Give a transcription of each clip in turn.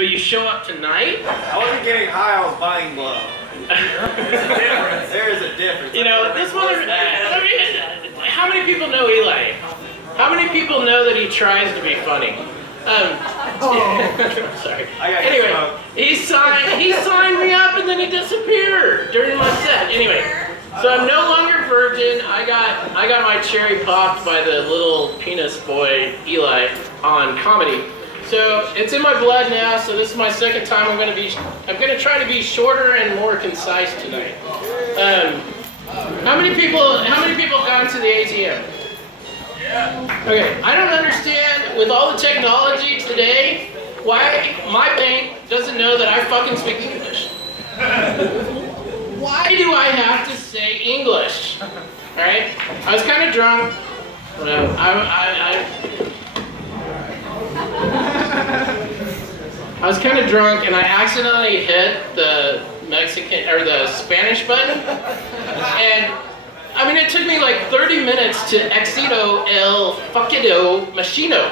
but you show up tonight? I wasn't getting high, I was buying blow. There's a difference. There is a difference. You know, this mother. I mean, how many people know Eli? How many people know that he tries to be funny? Sorry. Anyway, he signed me up and then he disappeared during my set. Anyway, so I'm no longer virgin. I got my cherry popped by the little penis boy Eli on comedy. So it's in my blood now. So this is my second time. I'm gonna try to be shorter and more concise tonight. How many people have gone to the ATM? Okay, I don't understand with all the technology today why my bank doesn't know that I fucking speak English. Why do I have to say English? All right, I was kind of drunk. I was kind of drunk and I accidentally hit the Mexican or the Spanish button, and I mean, it took me like 30 minutes to exito el fuckido machino.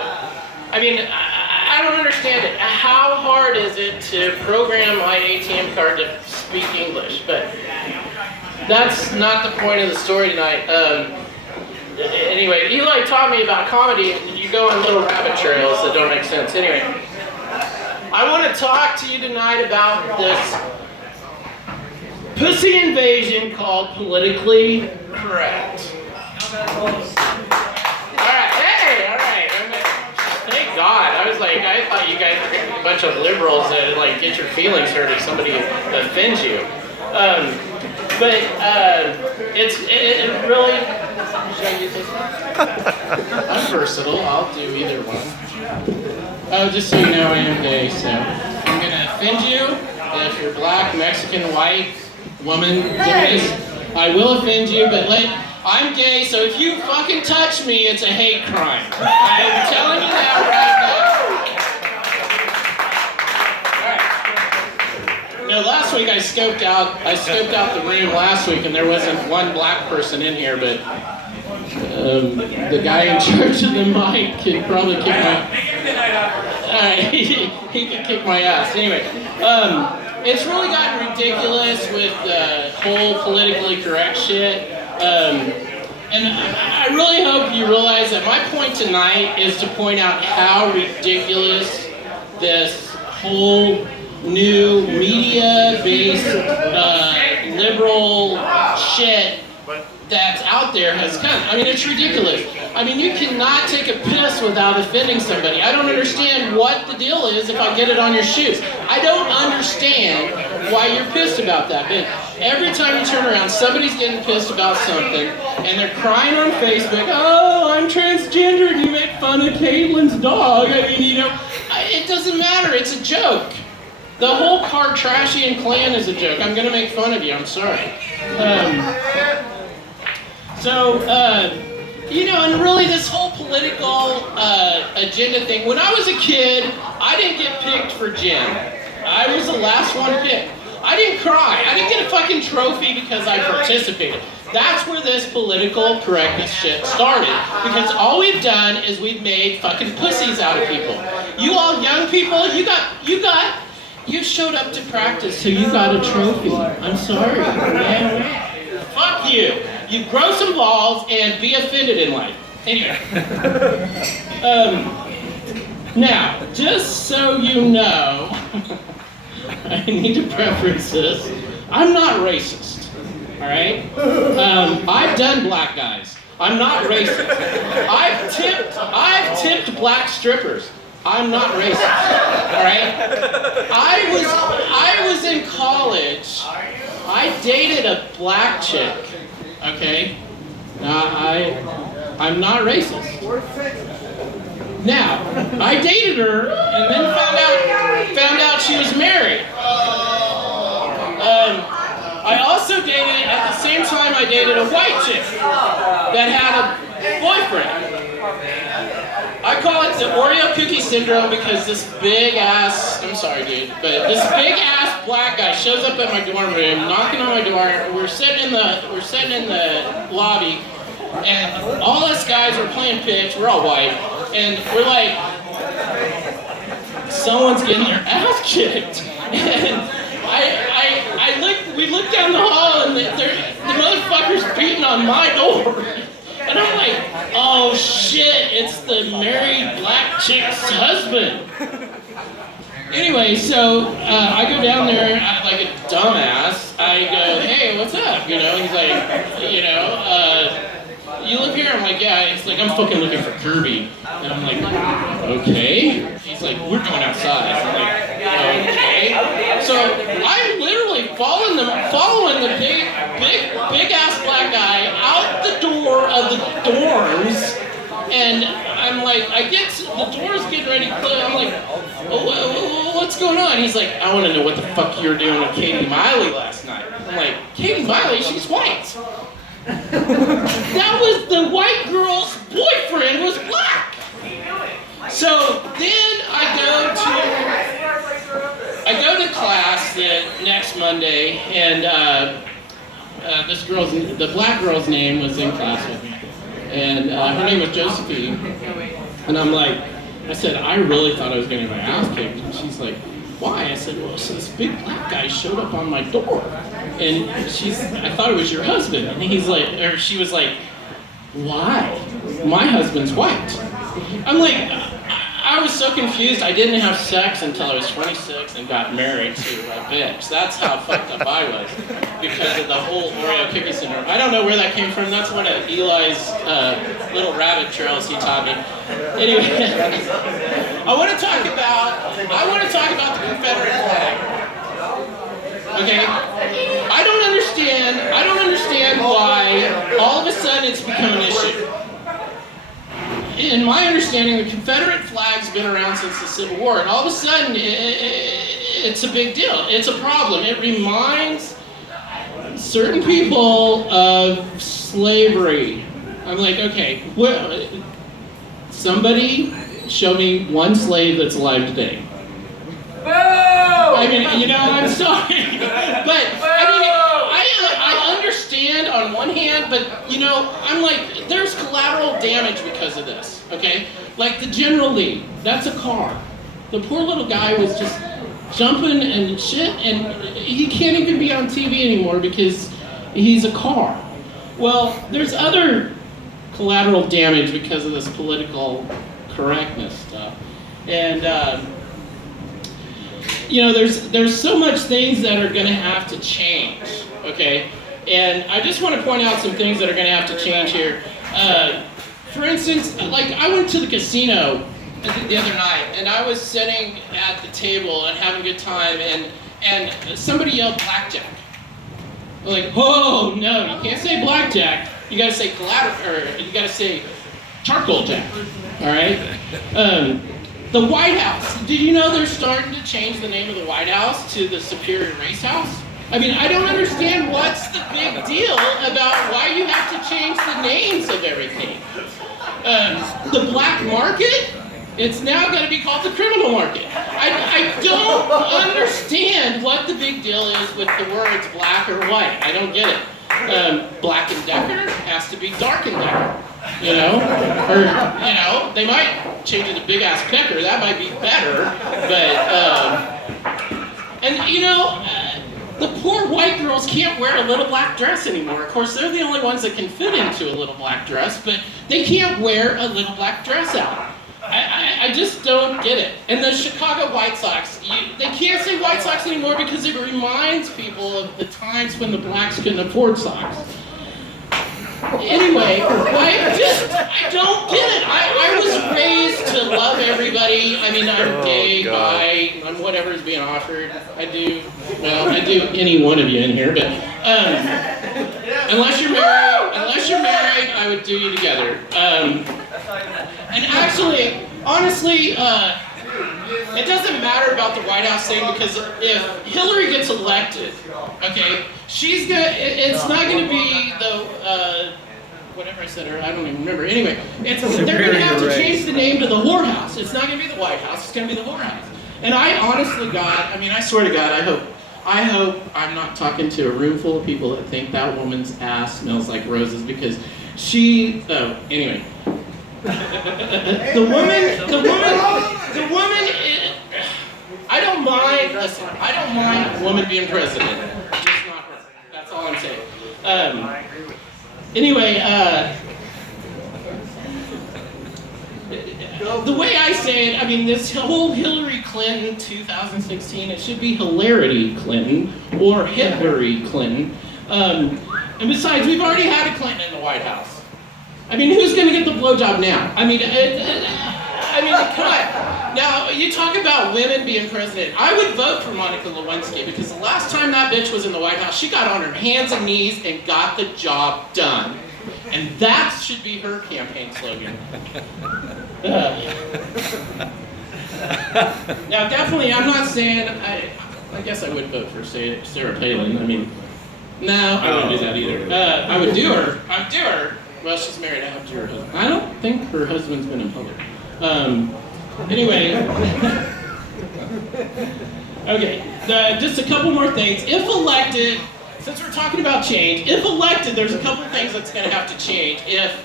I mean, I don't understand it. How hard is it to program my ATM card to speak English? But that's not the point of the story tonight. Anyway, Eli taught me about comedy, and you go on little rabbit trails that don't make sense. Anyway, I want to talk to you tonight about this pussy invasion called politically correct. Alright, hey, alright. Thank God. I thought you guys were a bunch of liberals that like get your feelings hurt if somebody offends you. It really, should I use this one? I'm versatile, I'll do either one. Oh, just so you know, I am gay, so I'm gonna offend you if you're black, Mexican, white, woman, feminist. I will offend you, but I'm gay, so if you fucking touch me, it's a hate crime. I am telling you that right now. Alright. No, last week I scoped out the room last week, and there wasn't one black person in here, but the guy in charge of the mic could probably kick my. He could kick my ass. Anyway, it's really gotten ridiculous with the whole politically correct shit. And I really hope you realize that my point tonight is to point out how ridiculous this whole new media-based liberal shit that's out there has come. I mean, it's ridiculous. I mean, you cannot take a piss without offending somebody. I don't understand what the deal is if I get it on your shoes. I don't understand why you're pissed about that. But every time you turn around, somebody's getting pissed about something, and they're crying on Facebook, oh, I'm transgender, and you make fun of Caitlin's dog. I mean, you know, it doesn't matter. It's a joke. The whole Kardashian clan is a joke. I'm going to make fun of you. I'm sorry. You know, and really this whole political agenda thing, when I was a kid, I didn't get picked for gym. I was the last one picked. I didn't cry. I didn't get a fucking trophy because I participated. That's where this political correctness shit started. Because all we've done is we've made fucking pussies out of people. You all young people, you showed up to practice, so you got a trophy. I'm sorry, man. Fuck you. You grow some balls and be offended in life. Anyway. Now, just so you know, I need to preference this. I'm not racist, all right? I've done black guys. I'm not racist. I've tipped black strippers. I'm not racist, all right? I was in college. I dated a black chick, okay? I'm not racist. Now, I dated her and then found out she was married. I also dated, at the same time I dated a white chick that had a boyfriend. I call it the Oreo cookie syndrome because this big ass, I'm sorry dude, but this big ass black guy shows up at my dorm room, knocking on my door. We're sitting in the lobby, and all us guys are playing pitch. We're all white, and we're like someone's getting their ass kicked. And we look down the hall and the motherfucker's beating on my door. And I'm like, oh shit, it's the married black chick's husband. Anyway, so I go down there like a dumbass. I go, hey, what's up? You know, he's like, you know, you live here? I'm like, yeah. He's like, I'm fucking looking for Kirby. And I'm like, okay. He's like, we're going outside. I'm like, okay. So I'm literally following the big ass black guy out the door of the dorms. And I'm like, the door's getting ready to close. I'm like, oh, what's going on? He's like, I want to know what the fuck you were doing with Katie Miley last night. I'm like, Katie Miley? She's white. That was the white girl's boyfriend was black. So then I go to class the next Monday, and the black girl's name was in class with me. And her name was Josephine. And I said, I really thought I was getting my ass kicked. And she's like, why? I said, well, so this big black guy showed up on my door. And I thought it was your husband. And she was like, why? My husband's white. I'm like, I was so confused. I didn't have sex until I was 26 and got married to a bitch. That's how fucked up I was because of the whole Oreo cookie syndrome. I don't know where that came from. That's one of Eli's little rabbit trails he taught me. Anyway, I want to talk about the Confederate flag. Okay, I don't understand why all of a sudden it's become an issue. In my understanding, the Confederate flag's been around since the Civil War, and all of a sudden, it's a big deal. It's a problem. It reminds certain people of slavery. I'm like, okay, somebody show me one slave that's alive today. I mean, I'm sorry, but I understand on one hand, but I'm like, there's collateral damage because of this, okay? Like the General Lee, that's a car. The poor little guy was just jumping and shit, and he can't even be on TV anymore because he's a car. Well, there's other collateral damage because of this political correctness stuff, and there's so much things that are going to have to change, okay? And I just want to point out some things that are going to have to change here. For instance, like I went to the casino the other night, and I was sitting at the table and having a good time, and somebody yelled blackjack. I'm like, oh no, you can't say blackjack. You got to say you got to say charcoal jack. All right. The White House. Did you know they're starting to change the name of the White House to the Superior Race House? I mean, I don't understand what's the big deal about why you have to change the names of everything. The black market, it's now going to be called the criminal market. I don't understand what the big deal is with the words black or white. I don't get it. Black and Decker has to be Dark and Decker. Or they might change it to Big Ass Pecker. That might be better, but the poor white girls can't wear a little black dress anymore. Of course, they're the only ones that can fit into a little black dress, but they can't wear a little black dress out. I just don't get it. And the Chicago White Sox, they can't say White Sox anymore because it reminds people of the times when the blacks couldn't afford socks. Anyway, I don't get it. I was raised to love everybody. I mean, I'm gay, bi, I'm whatever is being offered. I do any one of you in here, but unless you're married, I would do you together. And actually, honestly, it doesn't matter about the White House thing because if Hillary gets elected, okay, it's not gonna be the whatever I said, or I don't even remember. Anyway, they're gonna have to change the name to the whorehouse. It's not gonna be the White House. It's gonna be the whorehouse. And I honestly, I swear to God, I hope I'm not talking to a room full of people that think that woman's ass smells like roses because anyway. The woman mind, listen, I don't mind a woman being president, just not her. That's all I'm saying. Anyway, the way I say it, I mean, this whole Hillary Clinton 2016, it should be Hilarity Clinton or Hitlery Clinton. And besides, we've already had a Clinton in the White House. I mean, who's going to get the blowjob now? I mean, come on. Now, you talk about women being president. I would vote for Monica Lewinsky because the last time that bitch was in the White House, she got on her hands and knees and got the job done. And that should be her campaign slogan. Now, definitely, I'm not saying, I guess I would vote for Sarah Palin. I mean, no, I wouldn't do that either. I would do her. Well, she's married. I have to do her husband. I don't think her husband's been in public. Anyway. Okay, just a couple more things. If elected, since we're talking about change, if elected, there's a couple things that's going to have to change if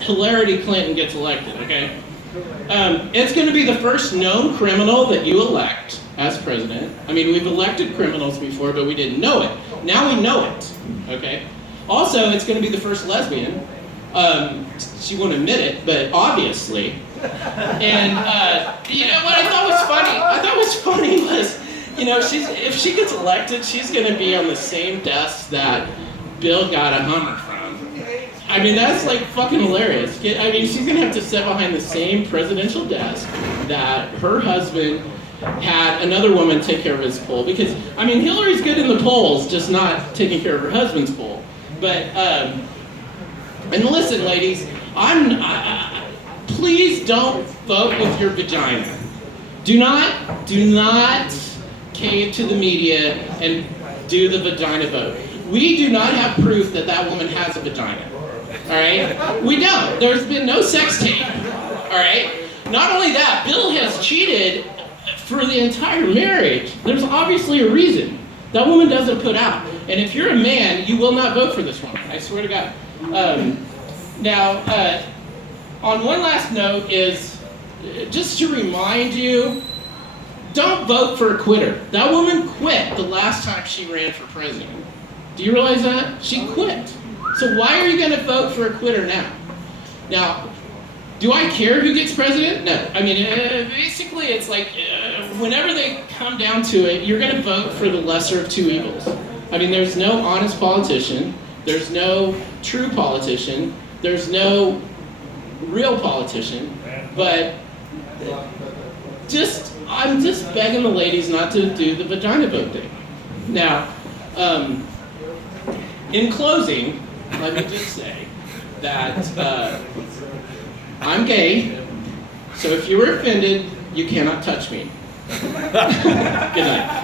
Hillary Clinton gets elected, okay? It's going to be the first known criminal that you elect as president. I mean, we've elected criminals before, but we didn't know it. Now we know it, okay? Also, it's going to be the first lesbian. She won't admit it, but obviously. And you know what I thought was funny? I thought was funny was, you know, if she gets elected, she's going to be on the same desk that Bill got a Hummer from. I mean, that's like fucking hilarious. I mean, she's going to have to sit behind the same presidential desk that her husband had another woman take care of his poll. Because, I mean, Hillary's good in the polls, just not taking care of her husband's poll. But, and listen, ladies, please don't vote with your vagina. Do not cave to the media and do the vagina vote. We do not have proof that that woman has a vagina. All right? We don't. There's been no sex tape. All right? Not only that, Bill has cheated for the entire marriage. There's obviously a reason. That woman doesn't put out. And if you're a man, you will not vote for this woman. I swear to God. Now, on one last note is, just to remind you, don't vote for a quitter. That woman quit the last time she ran for president. Do you realize that? She quit. So why are you going to vote for a quitter now? Now, do I care who gets president? No. I mean, basically it's like, whenever they come down to it, you're going to vote for the lesser of two evils. I mean, there's no honest politician. There's no true politician. There's no real politician. But I'm just begging the ladies not to do the vagina vote thing. Now, in closing, let me just say that I'm gay, so if you were offended, you cannot touch me. Good night.